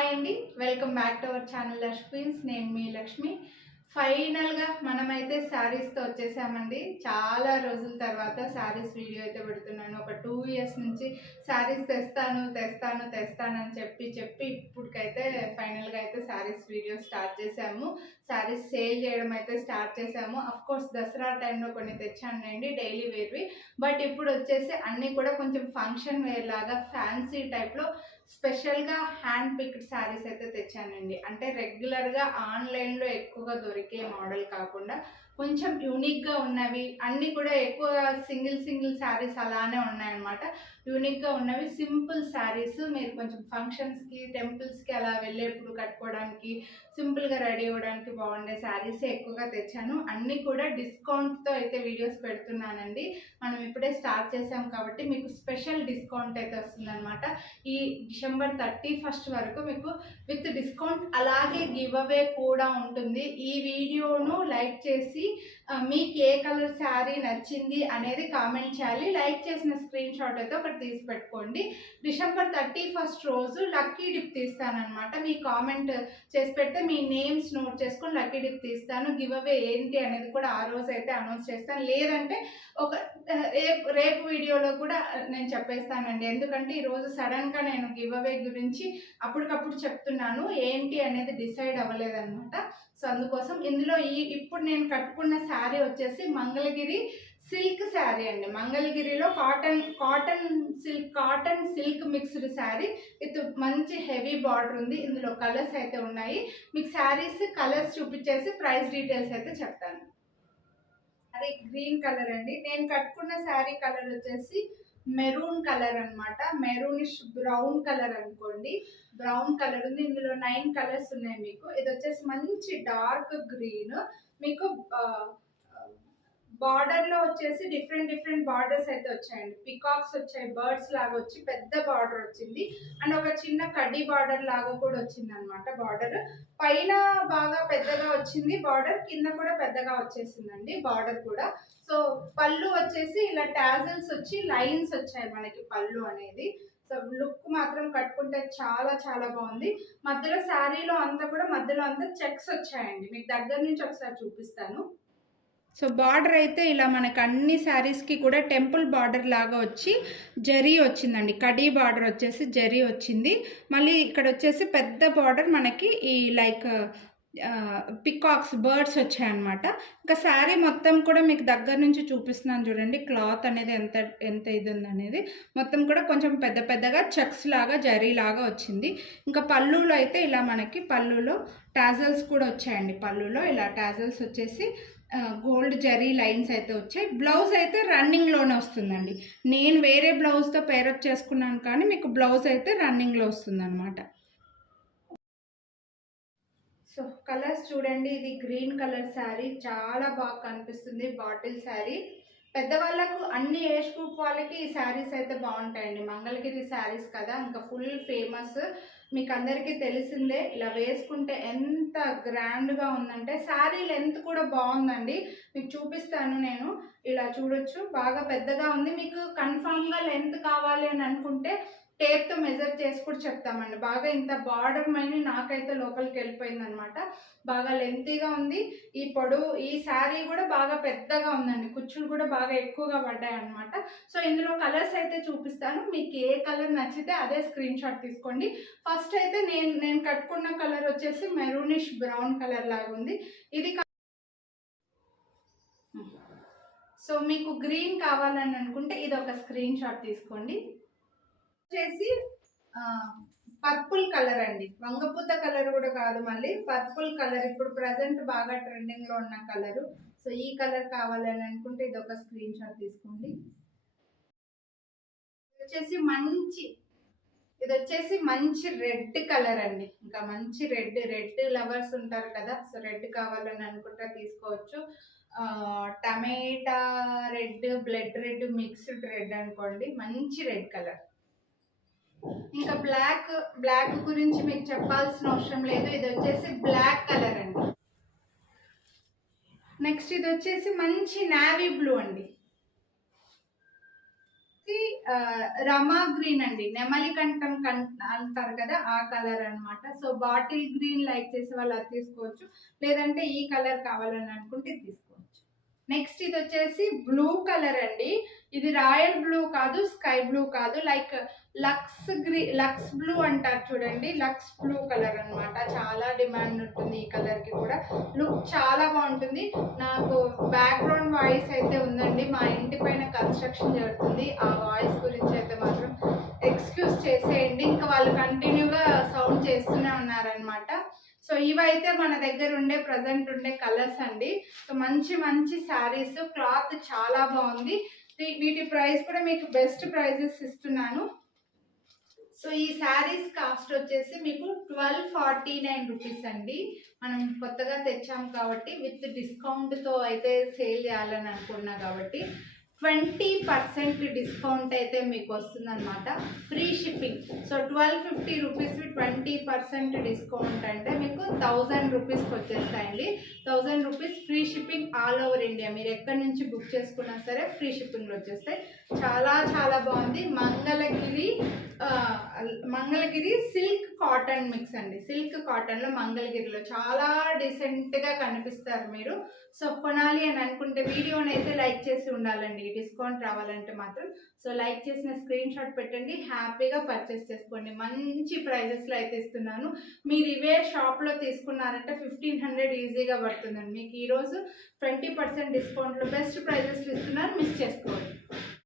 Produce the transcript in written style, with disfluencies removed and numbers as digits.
Hi అండి, welcome back to our channel Lush Queens. నేను మీ లక్ష్మి. ఫైనల్గా మనమైతే శారీస్తో వచ్చేసామండి. చాలా రోజుల తర్వాత శారీస్ వీడియో అయితే పెడుతున్నాను. ఒక 2 years నుంచి శారీస్ తెస్తాను అని చెప్పి ఇప్పటికైతే ఫైనల్గా అయితే శారీస్ వీడియో స్టార్ట్ చేసాము. శారీస్ సేల్ చేయడం అయితే స్టార్ట్ చేసాము. అఫ్కోర్స్ దసరా టైంలో కొన్ని తెచ్చానండి డైలీ వేర్వి. బట్ ఇప్పుడు వచ్చేసి అన్నీ కూడా కొంచెం ఫంక్షన్ వేర్ లాగా ఫ్యాన్సీ టైప్లో స్పెషల్గా హ్యాండ్ పిక్డ్ శారీస్ అయితే తెచ్చానండి. అంటే రెగ్యులర్గా ఆన్లైన్లో ఎక్కువగా దొరికే మోడల్ కాకుండా కొంచెం యూనిక్గా ఉన్నవి, అన్నీ కూడా ఎక్కువ సింగిల్ శారీస్ అలానే ఉన్నాయన్నమాట. యూనిక్గా ఉన్నవి సింపుల్ శారీస్, మీరు కొంచెం ఫంక్షన్స్కి టెంపుల్స్కి అలా వెళ్ళేప్పుడు కట్టుకోవడానికి సింపుల్గా రెడీ అవ్వడానికి బాగుండే శారీసే ఎక్కువగా తెచ్చాను. అన్నీ కూడా డిస్కౌంట్తో అయితే వీడియోస్ పెడుతున్నానండి. మనం ఇప్పుడే స్టార్ట్ చేసాం కాబట్టి మీకు స్పెషల్ డిస్కౌంట్ అయితే వస్తుందన్నమాట. ఈ December 31st వరకు మీకు విత్ డిస్కౌంట్, అలాగే గివ్ అవే కూడా ఉంటుంది. ఈ వీడియోను లైక్ చేసి మీకు ఏ కలర్ శారీ నచ్చింది అనేది కామెంట్ చేయాలి. లైక్ చేసిన స్క్రీన్ షాట్ అయితే ఒకటి తీసి పెట్టుకోండి. December 31st రోజు లక్కీ డిప్ తీస్తానమాట. మీ కామెంట్ చేసి పెడితే మీ నేమ్స్ నోట్ చేసుకొని లక్కీ డిప్ తీస్తాను. గివ్ అవే ఏంటి అనేది కూడా ఆ రోజు అయితే అనౌన్స్ చేస్తాను. లేదంటే ఒక రేపు వీడియోలో కూడా నేను చెప్పేస్తానండి. ఎందుకంటే ఈరోజు సడన్గా నేను గివ్ అవే గురించి అప్పటికప్పుడు చెప్తున్నాను, ఏంటి అనేది డిసైడ్ అవ్వలేదన్నమాట. సో అందుకోసం ఇందులో ఇప్పుడు నేను కట్టుకున్న శారీ వచ్చేసి మంగళగిరి సిల్క్ శారీ అండి. మంగళగిరిలో cotton silk mixed sari with మంచి హెవీ బార్డర్ ఉంది. ఇందులో కలర్స్ అయితే ఉన్నాయి. మీకు శారీస్ కలర్స్ చూపించేసి ప్రైస్ డీటెయిల్స్ అయితే చెప్తాను. అది గ్రీన్ కలర్ అండి. నేను కట్టుకున్న శారీ కలర్ వచ్చేసి మెరూన్ కలర్ అనమాట. మెరూనిష్ బ్రౌన్ కలర్ అనుకోండి. బ్రౌన్ కలర్ ఉంది. ఇందులో 9 కలర్స్ ఉన్నాయి మీకు. ఇది వచ్చేసి మంచి డార్క్ గ్రీన్. మీకు బార్డర్లో వచ్చేసి డిఫరెంట్ బార్డర్స్ అయితే వచ్చాయండి. పికాక్స్ వచ్చాయి, బర్డ్స్ లాగా వచ్చి పెద్ద బార్డర్ వచ్చింది. అండ్ ఒక చిన్న కడ్డీ బార్డర్ లాగా కూడా వచ్చింది అనమాట. బార్డర్ పైన బాగా పెద్దగా వచ్చింది బార్డర్, కింద కూడా పెద్దగా వచ్చేసిందండి బార్డర్ కూడా. సో పళ్ళు వచ్చేసి ఇలా టాజల్స్ వచ్చి లైన్స్ వచ్చాయి మనకి పళ్ళు అనేది. సో లుక్ మాత్రం కట్టుకుంటే చాలా బాగుంది. మధ్యలో శారీలో అంతా కూడా మధ్యలో అంతా చెక్స్ వచ్చాయండి. మీకు దగ్గర నుంచి ఒకసారి చూపిస్తాను. సో బార్డర్ అయితే ఇలా మనకు అన్ని శారీస్కి కూడా టెంపుల్ బార్డర్ లాగా వచ్చి జరీ వచ్చిందండి. కడీ బార్డర్ వచ్చేసి జరీ వచ్చింది. మళ్ళీ ఇక్కడ వచ్చేసి పెద్ద బార్డర్ మనకి ఈ లైక్ పికాక్స్ బర్డ్స్ వచ్చాయన్నమాట. ఇంకా శారీ మొత్తం కూడా మీకు దగ్గర నుంచి చూపిస్తున్నాను చూడండి. క్లాత్ అనేది ఎంత ఇది ఉందనేది మొత్తం కూడా కొంచెం పెద్దగా చెక్స్ లాగా జరీ లాగా వచ్చింది. ఇంకా పళ్ళులో అయితే ఇలా మనకి పళ్ళులో టాజల్స్ కూడా వచ్చాయండి. పళ్ళులో ఇలా టాజల్స్ వచ్చేసి గోల్డ్ జరీ లైన్స్ అయితే వచ్చాయి. బ్లౌజ్ అయితే రన్నింగ్లోనే వస్తుందండి. నేను వేరే బ్లౌజ్తో పేరప్ చేసుకున్నాను, కానీ మీకు బ్లౌజ్ అయితే రన్నింగ్లో వస్తుంది అనమాట. సో కలర్స్ చూడండి. ఇది గ్రీన్ కలర్ శారీ చాలా బాగా కనిపిస్తుంది. బాటిల్ శారీ. పెద్దవాళ్ళకు అన్ని ఏజ్ గ్రూప్ వాళ్ళకి ఈ శారీస్ అయితే బాగుంటాయండి. మంగళగిరి శారీస్ కదా, ఇంకా ఫుల్ ఫేమస్. మీకు అందరికీ తెలిసిందే. ఇలా వేసుకుంటే ఎంత గ్రాండ్గా ఉందంటే శారీ లెంత్ కూడా బాగుందండి. మీకు చూపిస్తాను నేను. ఇలా చూడొచ్చు, బాగా పెద్దగా ఉంది. మీకు కన్ఫామ్గా లెంత్ కావాలి అని అనుకుంటే టేప్తో మెజర్ చేసి కూడా చెప్తామండి. బాగా ఇంత బార్డర్ మైని నాకైతే లోపలికి వెళ్ళిపోయింది అనమాట. బాగా లెంతీగా ఉంది. ఈ పొడవు ఈ శారీ కూడా బాగా పెద్దగా ఉందండి. కుచ్చులు కూడా బాగా ఎక్కువగా పడ్డాయి అనమాట. సో ఇందులో కలర్స్ అయితే చూపిస్తాను. మీకు ఏ కలర్ నచ్చితే అదే స్క్రీన్ షాట్ తీసుకోండి. ఫస్ట్ అయితే నేను కట్టుకున్న కలర్ వచ్చేసి మెరూనిష్ బ్రౌన్ కలర్ లాగా ఉంది. ఇది సో మీకు గ్రీన్ కావాలని అనుకుంటే ఇది ఒక స్క్రీన్ షాట్ తీసుకోండి. వచ్చేసి పర్పుల్ కలర్ అండి. వంగపూత కలర్ కూడా కాదు, మళ్ళీ పర్పుల్ కలర్ ఇప్పుడు ప్రజెంట్ బాగా ట్రెండింగ్లో ఉన్న కలరు. సో ఈ కలర్ కావాలని అనుకుంటే ఇది ఒక స్క్రీన్ షాట్ తీసుకోండి. ఇది వచ్చేసి మంచి రెడ్ కలర్ అండి. ఇంకా మంచి రెడ్ లవర్స్ ఉంటారు కదా, సో రెడ్ కావాలని అనుకుంటే తీసుకోవచ్చు. Tomato red, blood red, mixed red అనుకోండి. మంచి రెడ్ కలర్. ఇంకా బ్లాక్ గురించి మీకు చెప్పాల్సిన అవసరం లేదు. ఇది వచ్చేసి బ్లాక్ కలర్ అండి. నెక్స్ట్ ఇది వచ్చేసి మంచి నావీ బ్లూ అండి. రమా గ్రీన్ అండి, నెమలి కంఠం అంటారు కదా ఆ కలర్ అన్నమాట. సో బాటిల్ గ్రీన్ లైక్ చేసే వాళ్ళు అది తీసుకోవచ్చు, లేదంటే ఈ కలర్ కావాలని అనుకుంటే తీసుకోవచ్చు. నెక్స్ట్ ఇది వచ్చేసి బ్లూ కలర్ అండి. ఇది రాయల్ బ్లూ కాదు, స్కై బ్లూ కాదు, లైక్ లక్స్ బ్లూ అంటారు చూడండి, లక్స్ బ్లూ కలర్ అన్నమాట. చాలా డిమాండ్ ఉంటుంది ఈ కలర్ కి కూడా. లుక్ చాలా బాగుంటుంది. నాకు బ్యాక్గ్రౌండ్ వాయిస్ అయితే ఉందండి, మా ఇంటి పైన కన్స్ట్రక్షన్ జరుగుతుంది. ఆ వాయిస్ గురించి అయితే మాత్రం ఎక్స్క్యూజ్ చేసేయండి, ఇంకా వాళ్ళు కంటిన్యూగా సౌండ్ చేస్తూనే ఉన్నారనమాట. సో ఇవైతే మన దగ్గర ఉండే ప్రజెంట్ ఉండే కలర్స్ అండి. సో మంచి మంచి శారీస్, క్లాత్ చాలా బాగుంది. వీటి ప్రైస్ కూడా మీకు బెస్ట్ ప్రైజెస్ ఇస్తున్నాను. సో ఈ శారీస్ కాస్ట్ వచ్చేసి మీకు 1249 రూపీస్ అండి. మనం కొత్తగా తెచ్చాం కాబట్టి విత్ డిస్కౌంట్తో అయితే సేల్ చేయాలని అనుకున్నా కాబట్టి 20% డిస్కౌంట్ అయితే మీకు వస్తుందన్నమాట. Free shipping. సో 1250 రూపీస్వి 20% డిస్కౌంట్ అంటే మీకు 1000 రూపీస్కి వచ్చేస్తాయండి. 1000 rupees free shipping all over India. మీరు ఎక్కడి నుంచి బుక్ చేసుకున్నా సరే ఫ్రీ షిప్పింగ్లో వచ్చేస్తాయి. చాలా చాలా బాగుంది. మంగళగిరి సిల్క్ కాటన్ మిక్స్ అండి. సిల్క్ కాటన్లో మంగళగిరిలో చాలా డీసెంట్గా కనిపిస్తారు మీరు. సో కొనాలి అని అనుకుంటే వీడియోని అయితే లైక్ చేసి ఉండాలండి, డిస్కౌంట్ రావాలంటే మాత్రం. సో లైక్ చేసిన స్క్రీన్ షాట్ పెట్టండి, హ్యాపీగా పర్చేస్ చేసుకోండి. మంచి ప్రైజెస్లో అయితే ఇస్తున్నాను. మీరు ఇవే షాప్లో తీసుకున్నారంటే 1500 ఈజీగా పడుతుందండి. మీకు ఈరోజు 20% డిస్కౌంట్లో బెస్ట్ ప్రైజెస్లో ఇస్తున్నాను, మిస్ చేసుకోండి.